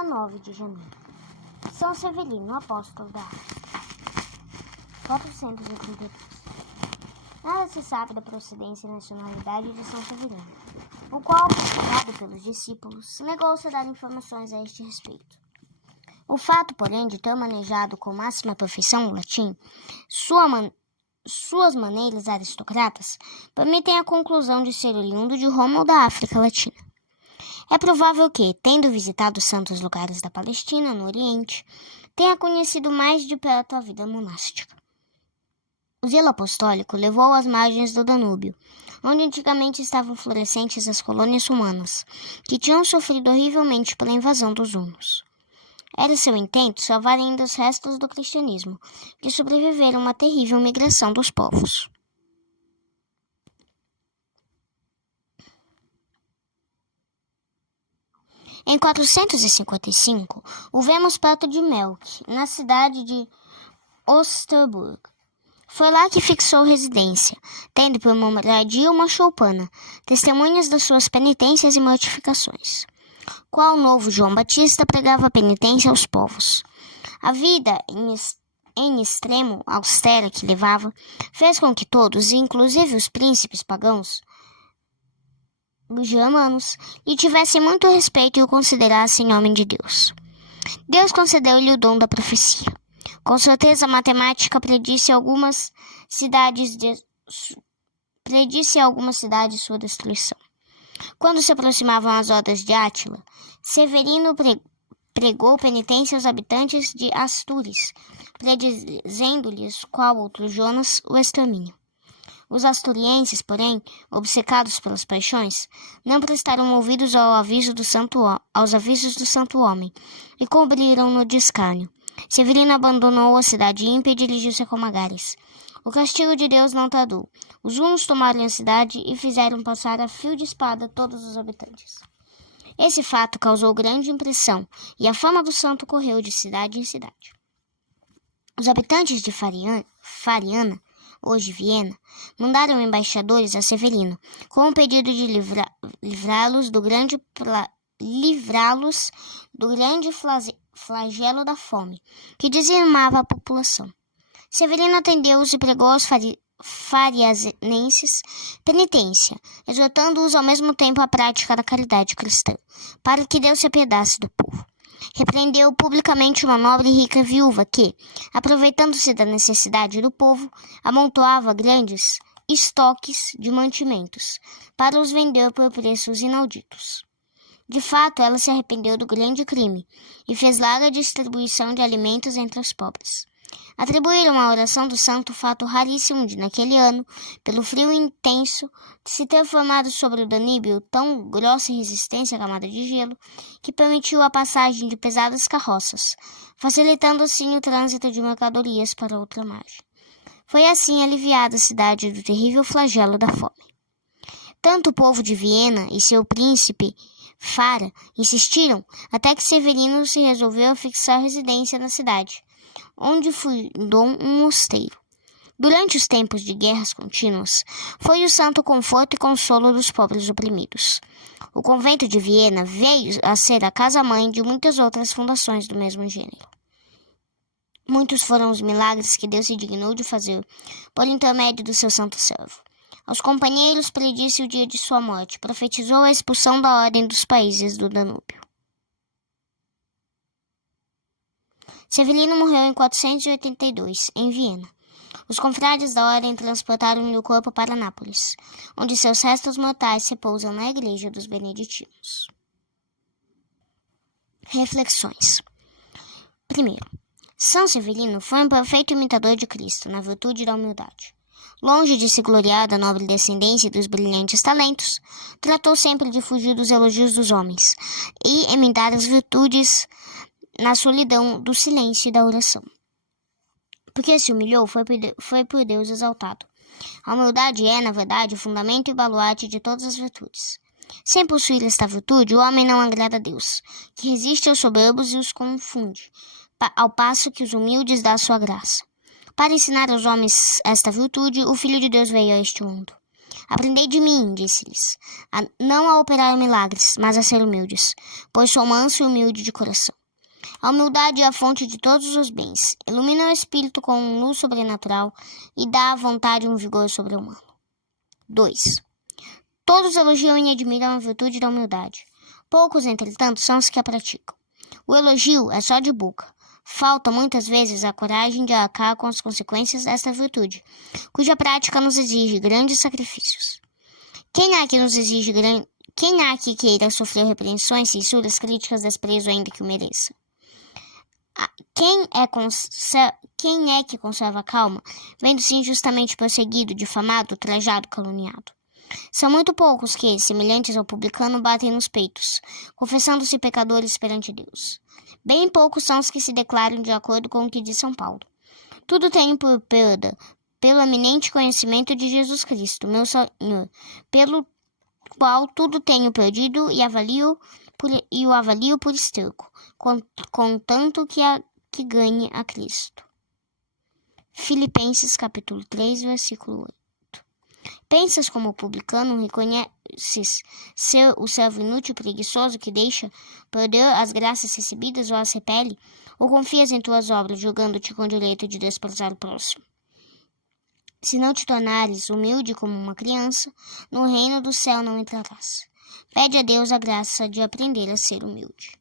dia 9 de janeiro. São Severino, apóstolo da arte. 433. Nada se sabe da procedência e nacionalidade de São Severino, o qual, procurado pelos discípulos, negou-se a dar informações a este respeito. O fato, porém, de ter manejado com máxima perfeição o latim, suas maneiras aristocratas, permitem a conclusão de ser oriundo de Roma ou da África Latina. É provável que, tendo visitado santos lugares da Palestina, no Oriente, tenha conhecido mais de perto a vida monástica. O zelo apostólico levou-o às margens do Danúbio, onde antigamente estavam florescentes as colônias romanas, que tinham sofrido horrivelmente pela invasão dos hunos. Era seu intento salvar ainda os restos do cristianismo, que sobreviveram a uma terrível migração dos povos. Em 455, o vemos perto de Melk, na cidade de Osterburg. Foi lá que fixou residência, tendo por moradia uma choupana, testemunhas das suas penitências e mortificações. Qual novo João Batista pregava penitência aos povos. A vida em extremo austera que levava fez com que todos, inclusive os príncipes pagãos, os germanos, lhe tivessem muito respeito e o considerassem homem de Deus. Deus concedeu-lhe o dom da profecia. Com certeza, a matemática predisse a algumas cidades sua destruição. Quando se aproximavam as horas de Átila, Severino pregou penitência aos habitantes de Astúris, predizendo-lhes, qual outro Jonas, o extermínio. Os asturienses, porém, obcecados pelas paixões, não prestaram ouvidos aos avisos do santo homem e cobriram-no de escárnio. Severino abandonou a cidade ímpia e dirigiu-se a Comagares. O castigo de Deus não tardou. Os hunos tomaram a cidade e fizeram passar a fio de espada todos os habitantes. Esse fato causou grande impressão e a fama do santo correu de cidade em cidade. Os habitantes de Fariana, hoje Viena, mandaram embaixadores a Severino com o pedido de livrá-los do grande flagelo da fome, que dizimava a população. Severino atendeu-os e pregou aos farianenses penitência, exortando-os ao mesmo tempo à prática da caridade cristã, para que Deus se apiedasse do povo. Repreendeu publicamente uma nobre e rica viúva que, aproveitando-se da necessidade do povo, amontoava grandes estoques de mantimentos para os vender por preços inauditos. De fato, ela se arrependeu do grande crime e fez larga distribuição de alimentos entre os pobres. Atribuíram à oração do santo o fato raríssimo de, naquele ano, pelo frio intenso, se ter formado sobre o Danúbio tão grossa e resistente camada de gelo que permitiu a passagem de pesadas carroças, facilitando assim o trânsito de mercadorias para outra margem. Foi assim aliviada a cidade do terrível flagelo da fome. Tanto o povo de Viena e seu príncipe Fara insistiram até que Severino se resolveu a fixar residência na cidade, onde fundou um mosteiro. Durante os tempos de guerras contínuas, foi o santo conforto e consolo dos pobres oprimidos. O convento de Viena veio a ser a casa-mãe de muitas outras fundações do mesmo gênero. Muitos foram os milagres que Deus se dignou de fazer por intermédio do seu santo servo. Aos companheiros predisse o dia de sua morte, profetizou a expulsão da ordem dos países do Danúbio. Severino morreu em 482, em Viena. Os confrades da ordem transportaram-lhe o corpo para Nápoles, onde seus restos mortais repousam na igreja dos beneditinos. Reflexões. Primeiro, São Severino foi um perfeito imitador de Cristo, na virtude da humildade. Longe de se gloriar da nobre descendência e dos brilhantes talentos, tratou sempre de fugir dos elogios dos homens e imitar as virtudes na solidão do silêncio e da oração. Porque se humilhou, foi por Deus exaltado. A humildade é, na verdade, o fundamento e baluarte de todas as virtudes. Sem possuir esta virtude, o homem não agrada a Deus, que resiste aos soberbos e os confunde, ao passo que os humildes dá a sua graça. Para ensinar aos homens esta virtude, o Filho de Deus veio a este mundo. Aprendei de mim, disse-lhes, não a operar milagres, mas a ser humildes, pois sou manso e humilde de coração. A humildade é a fonte de todos os bens, ilumina o espírito com luz sobrenatural e dá à vontade um vigor sobre-humano. 2. Todos elogiam e admiram a virtude da humildade. Poucos, entretanto, são os que a praticam. O elogio é só de boca. Falta, muitas vezes, a coragem de arcar com as consequências desta virtude, cuja prática nos exige grandes sacrifícios. Quem há que queira sofrer repreensões, censuras, críticas, desprezo, ainda que o mereça? Quem é que conserva a calma, vendo-se injustamente perseguido, difamado, ultrajado, caluniado? São muito poucos que, semelhantes ao publicano, batem nos peitos, confessando-se pecadores perante Deus. Bem poucos são os que se declaram de acordo com o que diz São Paulo. Tudo tenho por perda, pelo eminente conhecimento de Jesus Cristo, meu Senhor, pelo qual tudo tenho perdido e o avalio por esterco, contanto que ganhe a Cristo. Filipenses capítulo 3, versículo 8. Pensas como publicano, reconheces ser o servo inútil e preguiçoso que deixa perder as graças recebidas ou as repele, ou confias em tuas obras, julgando-te com direito de desprezar o próximo? Se não te tornares humilde como uma criança, no reino do céu não entrarás. Pede a Deus a graça de aprender a ser humilde.